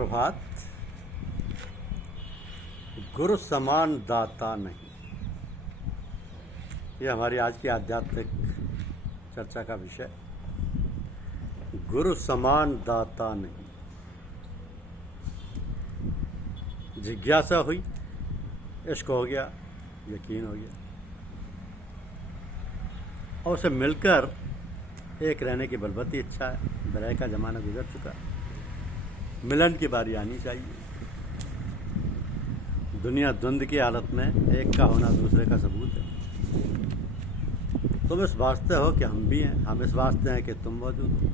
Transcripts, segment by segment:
सुप्रभात। गुरु समान दाता नहीं, यह हमारी आज की आध्यात्मिक चर्चा का विषय। गुरु समान दाता नहीं। जिज्ञासा हुई, इश्क हो गया, यकीन हो गया, और उसे मिलकर एक रहने की बलवती इच्छा है। विरह का जमाना गुजर चुका, मिलन की बारी आनी चाहिए। दुनिया द्वंद्व की हालत में, एक का होना दूसरे का सबूत है। तुम इस वास्ते हो कि हम भी हैं, हम इस वास्ते हैं कि तुम मौजूद हो।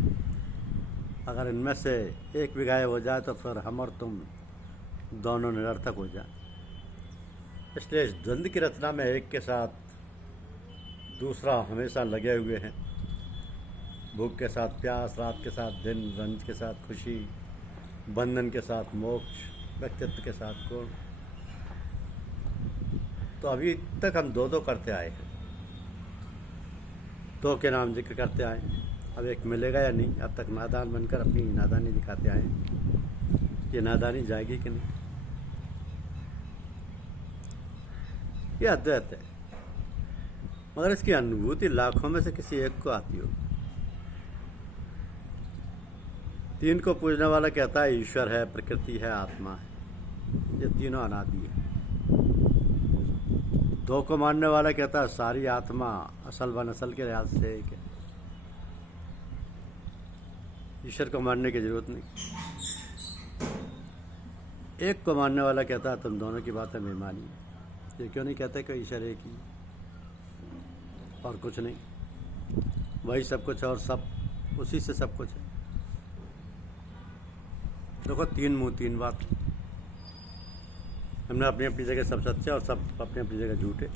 अगर इनमें से एक भी गायब हो जाए तो फिर हम और तुम दोनों निरर्थक हो जाए। इसलिए इस द्वंद्व की रचना में एक के साथ दूसरा हमेशा लगे हुए हैं। भूख के साथ प्यास, रात के साथ दिन, रंज के साथ खुशी, बंधन के साथ मोक्ष, व्यक्तित्व के साथ गुण। तो अभी तक हम दो करते आए हैं, दो के नाम जिक्र करते आए। अब एक मिलेगा या नहीं, अब तक नादान बनकर अपनी नादानी दिखाते आए। ये नादानी जाएगी कि नहीं, ये अद्वैत है। मगर इसकी अनुभूति लाखों में से किसी एक को आती हो। तीन को पूजने वाला कहता है ईश्वर है, प्रकृति है, आत्मा है, ये तीनों अनादि है। दो को मानने वाला कहता है सारी आत्मा असल व नस्ल के लिहाज से एक है, ईश्वर को मानने की जरूरत नहीं। एक को मानने वाला कहता है तुम दोनों की बातें बेमानी है। ये क्यों नहीं कहते कि ईश्वर एक ही और कुछ नहीं, वही सब कुछ और सब उसी से सब कुछ है। देखो, तीन मुंह तीन बात। हमने अपनी अपनी जगह सब सच्चे और सब अपनी अपनी जगह झूठे।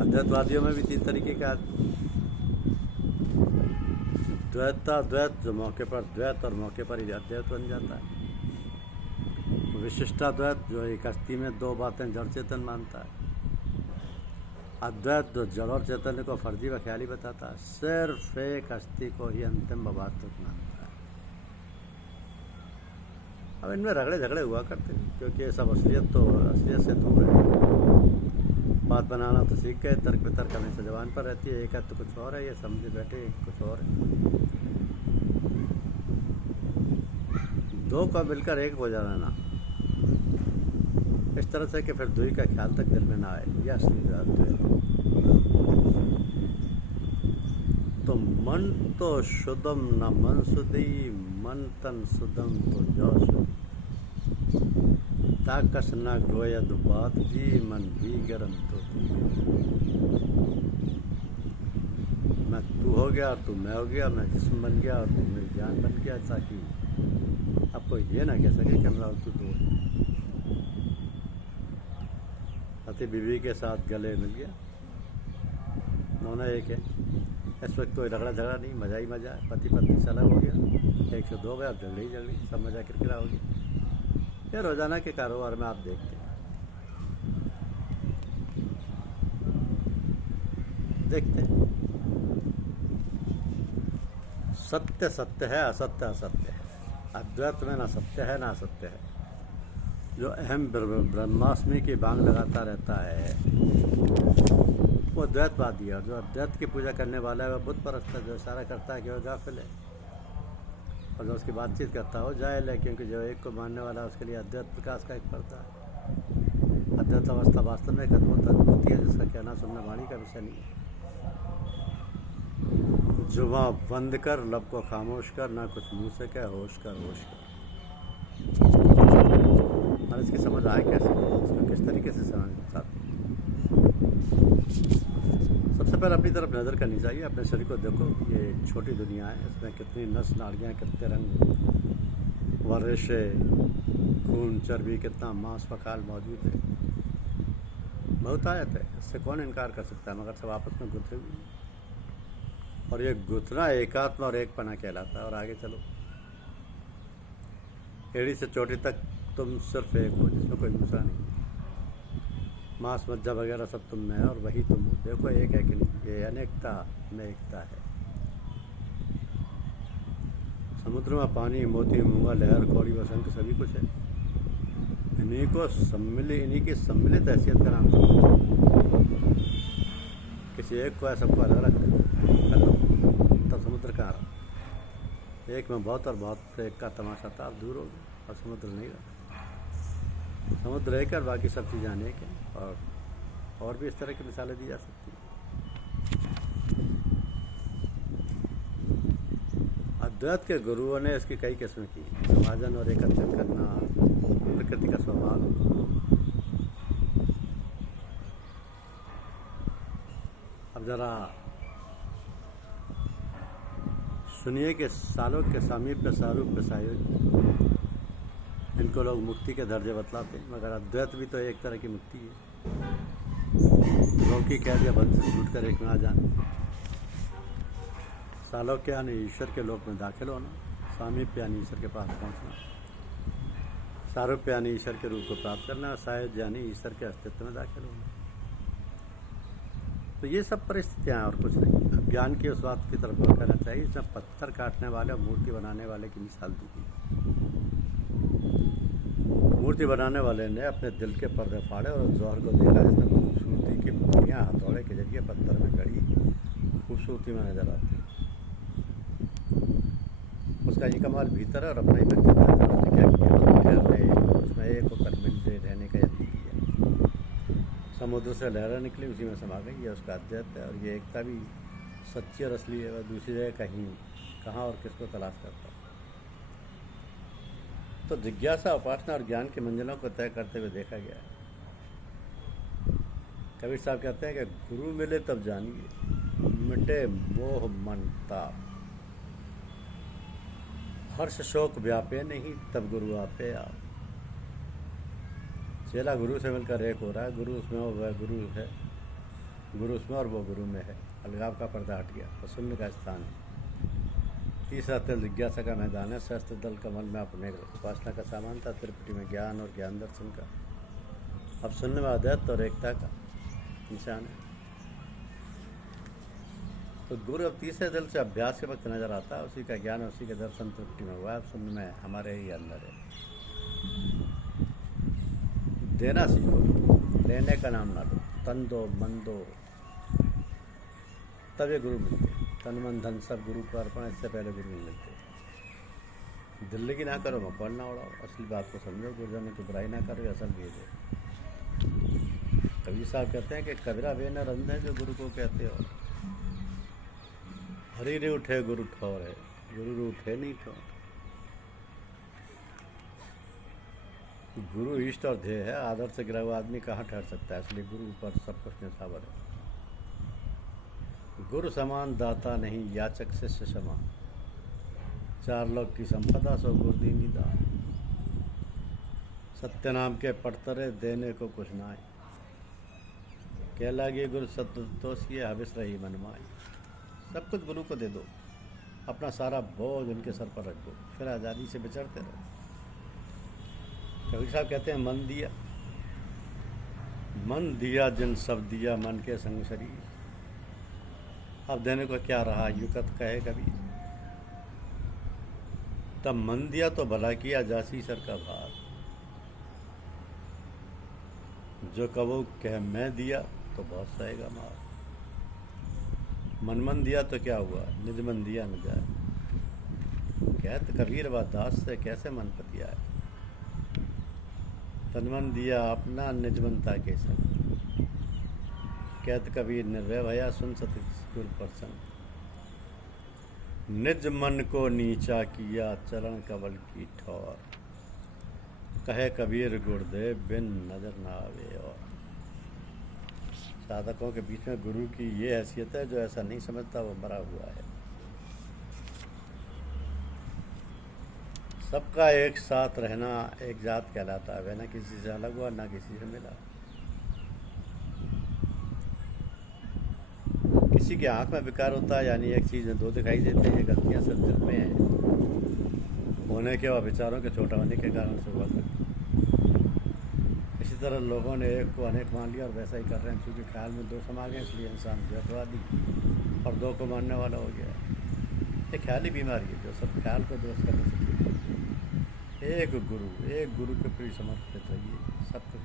अद्वैतवादियों में भी तीन तरीके का द्वैताद्वैत, जो मौके पर द्वैत और मौके पर ही अद्वैत बन जाता है। विशिष्टाद्वैत, जो एक हस्ती में दो बातें जड़ चेतन मानता है। अद्वैत, जो जड़ और चैतन्य को फर्जी व ख्याली बताता है, सिर्फ एक हस्ती को ही अंतिम व वास्तविक मानता है। अब इनमें रगड़े झगड़े हुआ करते हैं, क्योंकि ये सब असलियत से दूर है। बात बनाना तो सीख गए, तर्क वितर्क हमेशा जबान पर रहती है। एक है तो कुछ और है, ये समझे बैठे कुछ और है। दो का मिलकर एक हो जाना ना, इस तरह से कि फिर दुई का ख्याल तक दिल में ना आए, यह असली बात है। तो मन तो शुद्धम न मन सुधी, मन तन सुदम तो जो सुधी। ताकस न गोयद बात जी, मन भी गरम तो मैं तू हो गया और तू मैं हो गया, मैं जिस्म बन गया और तू मेरी जान बन गया, ताकि अब कोई ये ना कह सके कि हमरा तू दो। पति बीवी के साथ गले मिल गया, दोनों एक है। इस वक्त कोई रगड़ा झगड़ा नहीं, मजा ही मजा है। पति पत्नी से अलग हो गया, 100 दो गया, अब झगड़ी सब मजा किरकिरा हो गया। ये रोजाना के कारोबार में आप देखते हैं। सत्य सत्य है, असत्य असत्य है। अद्वैत में ना सत्य है ना असत्य है। जो अहम ब्रह्मास्मि की बांग लगाता रहता है वो द्वैतवादी है, और जो अद्वैत की पूजा करने वाला है वह बुत परस्त है, जो इशारा करता है कि वह गाफिल है, और जो उसकी बातचीत करता है वो जाहिल है। क्योंकि जो एक को मानने वाला है उसके लिए अद्वैत प्रकाश का एक पर्दा है। अद्वैत अवस्था वास्तव में खत्म होती है, जिसका कहना सुनना वाणी का विषय नहीं है। जुबां बंद कर, लब को खामोश कर, ना कुछ मुँह से कह, होश कर होश कर। और इसकी समझ आए कैसे, इसको किस तरीके से समझ सकते। सबसे पहले अपनी तरफ नज़र करनी चाहिए। अपने शरीर को देखो, ये छोटी दुनिया है, इसमें कितनी नस नाड़ियाँ, कितने रंग व रेशे, खून चर्बी, कितना मांस पखाल मौजूद है। बहुत आयत है, इससे कौन इनकार कर सकता है। मगर सब आपस में गुथे हुए, और ये गुथना एकात्मा और एक पना कहलाता है। और आगे चलो, एड़ी से चोटी तक तुम सिर्फ एक हो, जिसमें कोई दूसरा नहीं। मांस मज्जा वगैरह सब तुम में है और वही तुम हो। देखो एक है कि नहीं, ये अनेकता में एकता है। समुद्र में पानी, मोती, मूंगा, लहर, कौड़ी व शंख सभी कुछ है। इन्हीं की सम्मिलित हैसियत का नाम समुद्र। किसी एक को सबको अलग अलग कर लो तब समुद्र कहाँ रहा। एक में बहुत और बहुत एक का तमाशा था, अब दूर हो गया और समुद्र नहीं रहा। समुद्र एक और बाकी सब चीज़ें अनेक हैं। और भी इस तरह की मिसालें दी जा सकती हैं। अद्वैत के गुरुओं ने इसकी कई किस्में की। विभाजन और एकत्रित करना प्रकृति का स्वभाव। अब जरा सुनिए कि सालों के सामीप्य सारूप्य सायुज्य इनको लोग मुक्ति के दर्जे बतलाते हैं, मगर अद्वैत भी तो एक तरह की मुक्ति है। लौकिक कह दिया बंध से छूट कर एक में आ जाना। सालोक्य यानी ईश्वर के लोक में दाखिल होना। सामीप्य यानी ईश्वर के पास पहुंचना। सारूप्य यानी ईश्वर के रूप को प्राप्त करना। और सायुज्य यानी ईश्वर के अस्तित्व में दाखिल होना। तो ये सब परिस्थितियाँ और कुछ नहीं। ज्ञान की उस बात की तरफ गौर करना चाहिए। इसमें पत्थर काटने वाले और मूर्ति बनाने वाले की मिसाल दी गई। मूर्ति बनाने वाले ने अपने दिल के पर्दे फाड़े और उस जौहर को देखा जिसमें खूबसूरती की मूर्तियाँ हथौड़े के जरिए पत्थर में गढ़ी खूबसूरती में नजर आती है। उसका ये कमाल भीतर है और अपना ही व्यक्तित्व है। उसने क्या किया, उसमें एक होकर मिलते रहने का यत्न किया। समुद्र से लहरें निकली, उसी में समा गई। ये उसका अद्वैत है। और ये एकता भी सच्ची और असली है। वह दूसरी जगह कहीं कहाँ और किसको तलाश करता है। तो जिज्ञासा, उपासना और ज्ञान की मंजिलों को तय करते हुए देखा गया है। कबीर साहब कहते हैं कि गुरु मिले तब जानिए, मिटे मोह मन ताप। हर्ष शोक व्यापे नहीं, तब गुरु आपे आप। चेला गुरु से मिलकर एक हो रहा है। गुरु उसमें और वह गुरु है। गुरु उसमें और वो गुरु में है। अलगाव का पर्दा हट गया तो शून्य का स्थान है। तीसरा तिल जिज्ञासा का मैदान है। सहस्त्र दल कमल में अपने उपासना का सामान था। त्रिपुटी में ज्ञान और ज्ञान दर्शन का। अब शून्य में अद्वैत और एकता का निशान है। तो गुरु अब तीसरे दिल से अभ्यास के वक्त नजर आता है। उसी का ज्ञान, उसी के दर्शन त्रिपुटी में हुआ है। अब शून्य में हमारे ही अंदर है। देना सीखो, लेने का नाम ना लो। तन दो, मन दो, तब ये गुरु मिलते। तन मन धन सब गुरु को अर्पण, इससे पहले गुरु नहीं मिलते। दिल्ली की ना करो, मकौल ना उड़ाओ। असली बात को समझो। गुरुजनों की बुराई ना करो, असल भेजो। कबीर साहब कहते हैं कि कबीरा वे न रंधे जो गुरु को कहते हो। हरी रे उठे गुरु ठौर है, गुरु रे उठे नहीं ठौर। गुरु इष्ट और ध्येय है। आदर से गिरा हुआ आदमी कहाँ ठहर सकता है। इसलिए गुरु पर सब कुछ निछावर है। गुरु समान दाता नहीं, याचक शिष्य समान। चार लोग की संपदा सो गुरु दीनी दान। सत्य नाम के पड़तरे देने को कुछ ना आए। कह लागे गुरु सतोषिए हविस रही मनमाई। सब कुछ गुरु को दे दो। अपना सारा बोझ उनके सर पर रख दो, फिर आज़ादी से विचरते रहो। कबीर साहब कहते हैं मन दिया जिन सब दिया, मन के संग शरीर। अब देने को क्या रहा, युकत कहे कभी। तब मन दिया तो भला किया, जासी सर का भार। जो कबो कह मैं दिया तो बहुत सहेगा मार। मन दिया तो क्या हुआ, निज मन दिया न जाए। कहत कबीर व दास से कैसे मन पतिया है। तन मन दिया अपना, निज मनता के संग। कहत कबीर निर्भय भया, सुन सतगुर प्रसन्न। निज मन को नीचा किया, चरण कबल की ठौर। कहे कबीर गुरुदेव बिन नजर ना आवे और। साधकों के बीच में गुरु की ये हैसियत है, जो ऐसा नहीं समझता वो मरा हुआ है। सबका एक साथ रहना एक जात कहलाता है। वह न किसी से अलग हुआ, न किसी से मिला। किसी की आंख में विकार होता है, यानी एक चीज़ में दो दिखाई देते हैं। ये गलतियाँ सब दिल में हैं होने के और विचारों के छोटा होने के कारण से हुआ करती। इसी तरह लोगों ने एक को अनेक मान लिया और वैसा ही कर रहे हैं। क्योंकि ख्याल में दो समा गए, इसलिए इंसान द्वैतवादी और दो को मानने वाला हो गया है। ये ख्याली बीमारी है जो सब ख्याल को दुरुस्त करने से ठीक है। एक गुरु के प्रति समर्पित रहिए, सब कुछ